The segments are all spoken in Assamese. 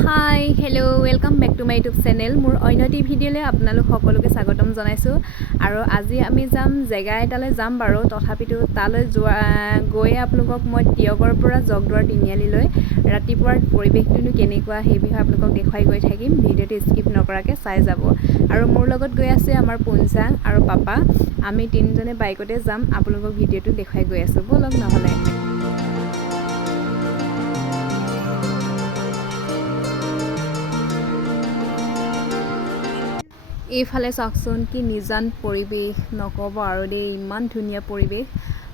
High hello' welcome back to my YouTube channel. মোৰ অন্য এটি ভিডিঅ'লৈ আপোনালোক সকলোকে স্বাগতম জনাইছোঁ। আৰু আজি আমি জেগা এটালৈ যাম বাৰু, তথাপিতো তালৈ গৈয়ে আপোনালোকক মই টিয়কৰ পৰা জগদুৱাৰ তিনিআলিলৈ ৰাতিপুৱাৰ পৰিৱেশটোনো কেনেকুৱা সেই বিষয়ে আপোনালোকক দেখুৱাই গৈ থাকিম। ভিডিঅ'টো স্কিপ নকৰাকৈ চাই যাব। আৰু মোৰ লগত গৈ আছে আমাৰ পুঞ্চাং আৰু পাপা। আমি তিনিজনে বাইকতে যাম, আপোনালোকক ভিডিঅ'টো দেখুৱাই গৈ আছোঁ। ব'লক নহ'লে। এইফালে চাওকচোন কি নিজান পৰিৱেশ, নক'ব আৰু দেই, ইমান ধুনীয়া পৰিৱেশ।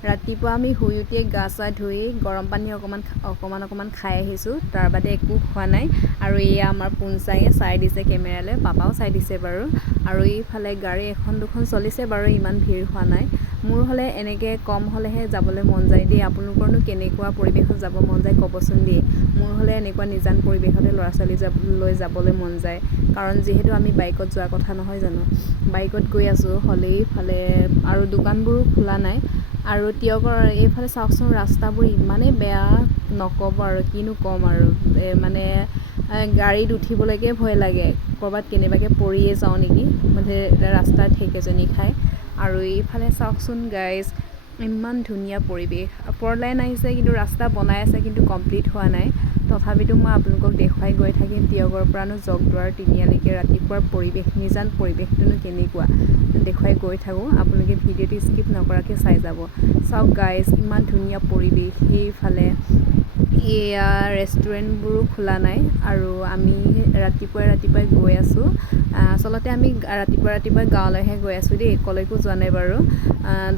ৰাতিপুৱা আমি শুই উঠিয়ে গা চা ধুই গৰম পানী অকণমান খাই আহিছোঁ, তাৰ বাদে একো খোৱা নাই। আৰু এয়া আমাৰ পুঞ্চাঙে চাই দিছে কেমেৰালৈ, পাপাও চাই দিছে বাৰু। আৰু এইফালে গাড়ী এখন দুখন চলিছে বাৰু, ইমান ভিৰ হোৱা নাই। মোৰ হ'লে এনেকৈ কম হ'লেহে যাবলৈ মন যায় দেই। আপোনালোকৰনো কেনেকুৱা পৰিৱেশত যাব মন যায় ক'বচোন দেই। মোৰ হ'লে এনেকুৱা নিজান পৰিৱেশতে ল'ৰা ছোৱালী লৈ যাবলৈ মন যায়, কাৰণ যিহেতু আমি বাইকত যোৱা কথা নহয় জানো। বাইকত গৈ আছোঁ, হ'লেই ইফালে আৰু দোকানবোৰো খোলা নাই। আৰু টিয়কৰ এইফালে চাওকচোন, ৰাস্তাবোৰ ইমানেই বেয়া, নক'ব আৰু কিনো ক'ম আৰু। মানে গাড়ীত উঠিবলৈকে ভয় লাগে, ক'ৰবাত কেনেবাকৈ পৰিয়ে যাওঁ নেকি, মানে ৰাস্তাত ঠেকেচনি খায়। আৰু এইফালে চাওকচোন গাইজ, ইমান ধুনীয়া পৰিৱেশ। ফ'ৰ লাইন আহিছে, কিন্তু ৰাস্তা বনাই আছে, কিন্তু কমপ্লিট হোৱা নাই। তথাপিতো মই আপোনালোকক দেখুৱাই গৈ থাকিম টিয়কৰ পৰানো জগদুৱাৰ তিনিআলিকৈ ৰাতিপুৱাৰ পৰিৱেশ, নিজান পৰিৱেশটোনো কেনেকুৱা দেখুৱাই গৈ থাকোঁ। আপোনালোকে ভিডিঅ'টো স্কিপ নকৰাকৈ চাই যাব। চাওক গাইজ, ইমান ধুনীয়া পৰিৱেশ। সেইফালে এয়া ৰেষ্টুৰেণ্টবোৰো খোলা নাই। আৰু আমি ৰাতিপুৱাই গৈ আছোঁ। আচলতে আমি ৰাতিপুৱাই গাঁৱলৈহে গৈ আছোঁ দেই, কলৈকো যোৱা নাই বাৰু।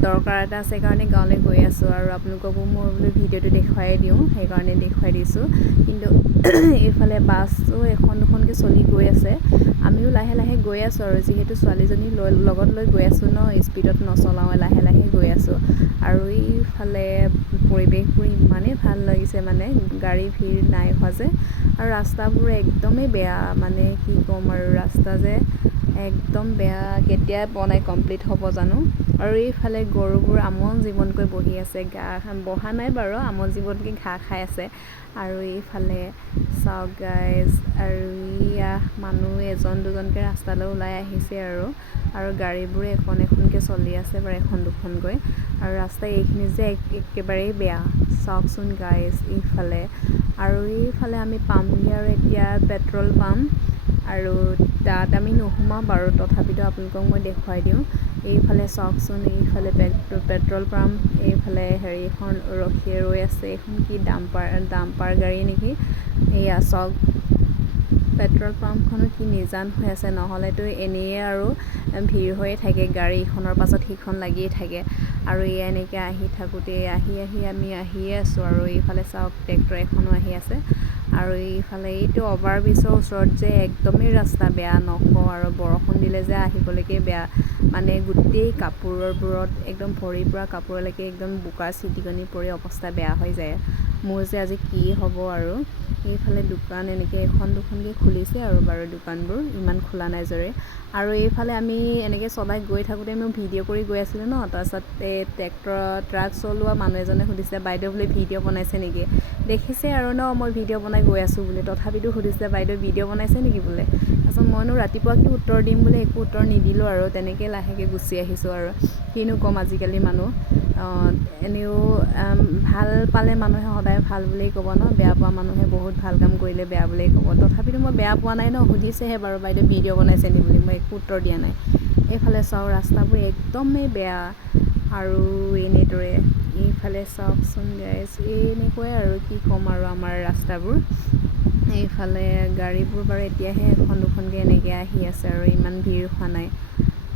দৰকাৰ এটা আছে কাৰণে গাঁৱলৈ গৈ আছোঁ। আৰু আপোনালোককো মই বোলো ভিডিঅ'টো দেখুৱাই দিওঁ, সেইকাৰণে দেখুৱাই দিছোঁ। কিন্তু এইফালে বাছো এখন দুখনকৈ চলি গৈ আছে। আমিও লাহে লাহে গৈ আছোঁ আৰু, যিহেতু ছোৱালীজনী লগত লৈ গৈ আছোঁ ন, স্পীডত নচলাওঁ, লাহে লাহে গৈ আছোঁ। আৰু এইফালে পৰিৱেশবোৰ ইমানেই ভাল লাগিছে, মানে গাড়ী ভিৰ নাই হোৱা যে। আৰু ৰাস্তাবোৰ একদমেই বেয়া, মানে কি ক'ম আৰু, ৰাস্তা যে একদম বেয়া। কেতিয়া বনাই কমপ্লিট হ'ব জানো। আৰু এইফালে গৰুবোৰ আমন জীৱনকৈ বহি আছে, বহা নাই বাৰু, আমন জীৱনকৈ ঘাঁহ খাই আছে। আৰু এইফালে চাওক গাইজ, আৰু ইয়া মানুহ এজন দুজনকৈ ৰাস্তালৈ ওলাই আহিছে আৰু গাড়ীবোৰে এখন এখনকৈ চলি আছে বাৰু, এখন দুখনকৈ। আৰু ৰাস্তা এইখিনি যে একেবাৰেই বেয়া, চাওকচোন গাইজ এইফালে। আৰু এইফালে আমি পামগৈ আৰু এতিয়া পেট্ৰল পাম্প। আৰু তাত আমি নোসোমাওঁ বাৰু, তথাপিতো আপোনালোকক মই দেখুৱাই দিওঁ। এইফালে চাওকচোন, এইফালে পেট্ৰল পাম্প। এইফালে এখন ৰৈ আছে, এইখন কি ডাম্পাৰ গাড়ী নেকি। এয়া চাওক, পেট্ৰল পাম্পখনো কি নিজান হৈ আছে, নহ'লেতো এনেই আৰু ভিৰ হৈয়ে থাকে, গাড়ী ইখনৰ পাছত সিখন লাগিয়ে থাকে। আৰু এয়া এনেকৈ আহি থাকোঁতে আমি আহিয়ে আছোঁ। আৰু এইফালে চাওক, ট্ৰেক্টৰ এখনো আহি আছে। আৰু এইফালে এইটো অভাৰ ব্ৰিজৰ ওচৰত যে একদমেই ৰাস্তা বেয়া, নকওঁ আৰু। বৰষুণ দিলে যে আহিবলৈকে বেয়া, মানে গোটেই কাপোৰবোৰত একদম ভৰিৰ পৰা কাপোৰলৈকে একদম বোকা ছিটিকনি পৰি অৱস্থা বেয়া হৈ যায়। মোৰ যে আজি কি হ'ব আৰু। এইফালে দোকান এনেকৈ এখন দুখনকৈ খুলিছে আৰু বাৰু, দোকানবোৰ ইমান খোলা নাই জৰে। আৰু এইফালে আমি এনেকৈ চলাই গৈ থাকোঁতে মই ভিডিঅ' কৰি গৈ আছিলোঁ ন, তাৰপাছত এই ট্ৰাক চলোৱা মানুহ এজনে সুধিছে, বাইদেউ বোলে ভিডিঅ' বনাইছে নেকি। দেখিছে আৰু ন মই ভিডিঅ' বনাই গৈ আছোঁ বুলি, তথাপিতো সুধিছে, বাইদেউ ভিডিঅ' বনাইছে নেকি বোলে। তাৰপাছত মইনো ৰাতিপুৱা কি উত্তৰ দিম বুলি একো উত্তৰ নিদিলোঁ আৰু, তেনেকৈ লাহেকৈ গুচি আহিছোঁ আৰু। কিনো ক'ম, আজিকালি মানুহ এনেও ভাল পালে মানুহে সদায় ভাল বুলিয়েই ক'ব ন, বেয়া পোৱা মানুহে বহুত ভাল কাম কৰিলে বেয়া বুলিয়েই ক'ব। তথাপিতো মই বেয়া পোৱা নাই ন, সুধিছেহে বাৰু বাইদেউ ভিডিঅ' বনাইছে নি বুলি, মই একো উত্তৰ দিয়া নাই। এইফালে চাওক, ৰাস্তাবোৰ একদমেই বেয়া আৰু এনেদৰে। এইফালে চাওকচোন গাইজ, এনেকুৱাই আৰু, কি ক'ম আৰু আমাৰ ৰাস্তাবোৰ। এইফালে গাড়ীবোৰ বাৰু এতিয়াহে এখন দুখনকৈ এনেকৈ আহি আছে আৰু, ইমান ভিৰ হোৱা নাই।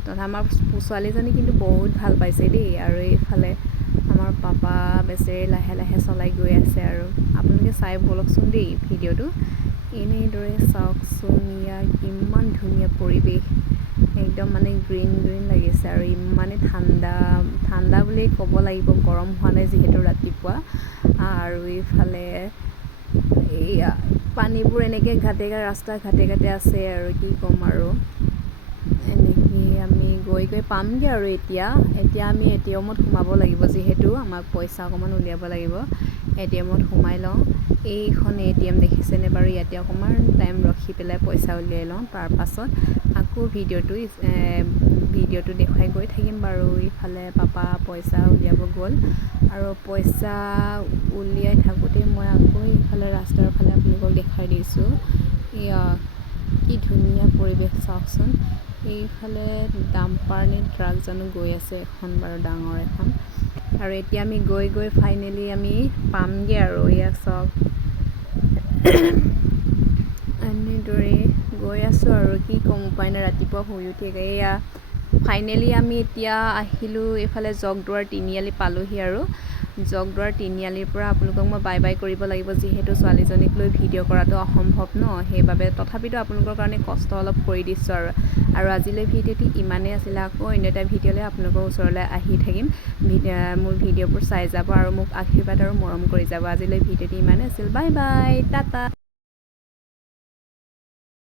তথা আমাৰ ছোৱালীজনী কিন্তু বহুত ভাল পাইছে দেই। আৰু এইফালে আমাৰ পাপা বেচেৰি লাহে লাহে চলাই গৈ আছে আৰু, আপোনালোকে চাই ব'লকচোন দেই ভিডিঅ'টো। এনেদৰে চাওকচোন, ইয়াৰ কিমান ধুনীয়া পৰিৱেশ, একদম মানে গ্ৰীণ লাগিছে। আৰু ইমানেই ঠাণ্ডা বুলিয়েই ক'ব লাগিব, গৰম হোৱা নাই যিহেতু ৰাতিপুৱা। আৰু এইফালে এইয়া পানীবোৰ এনেকৈ ৰাস্তাৰ ঘাটে আছে আৰু, কি ক'ম আৰু। এনেকৈ আমি গৈ পামগৈ আৰু এতিয়া আমি এটিএমত সোমাব লাগিব, যিহেতু আমাক পইচা অকণমান উলিয়াব লাগিব। ATMত সোমাই লওঁ এইখন ATM দেখিছেনে বাৰু ইয়াতে অকণমান টাইম ৰখি পেলাই পইচা উলিয়াই লওঁ তাৰ পাছত আকৌ ভিডিঅ'টো দেখুৱাই গৈ থাকিম বাৰু ইফালে পাপা পইচা উলিয়াব গ'ল আৰু পইচা উলিয়াই থাকোঁতে মই আকৌ ইফালে ৰাস্তাৰ ফালে আপোনালোকক দেখাই দিছোঁ এয়া কি ধুনীয়া পৰিৱেশ চাওকচোন এইফালে ডাম্পাৰ নে ট্ৰাক জানো গৈ আছে এখন বাৰু ডাঙৰ এখন আৰু এতিয়া আমি গৈ ফাইনেলি আমি পামগৈ আৰু এয়া চাওক এনেদৰে গৈ আছোঁ আৰু কি ক'ম উপায় নাই ৰাতিপুৱা শুই উঠি এয়া ফাইনেলি আমি এতিয়া আহিলোঁ এইফালে জগদুৱাৰ তিনিআলি পালোঁহি আৰু জগদুৱাৰ তিনিআলিৰ পৰা আপোনালোকক মই বাই বাই কৰিব লাগিব যিহেতু ছোৱালীজনীক লৈ ভিডিঅ' কৰাটো অসম্ভৱ ন সেইবাবে তথাপিতো আপোনালোকৰ কাৰণে কষ্ট অলপ কৰি দিছোঁ আৰু আজিলৈ ভিডিঅ'টি ইমানেই আছিলে আকৌ অন্য এটা ভিডিঅ'লৈ আপোনালোকৰ ওচৰলৈ আহি থাকিম মোৰ ভিডিঅ'বোৰ চাই যাব আৰু মোক আশীৰ্বাদ আৰু মৰম কৰি যাব আজিলৈ ভিডিঅ'টি ইমানেই আছিল বাই বাই টাটা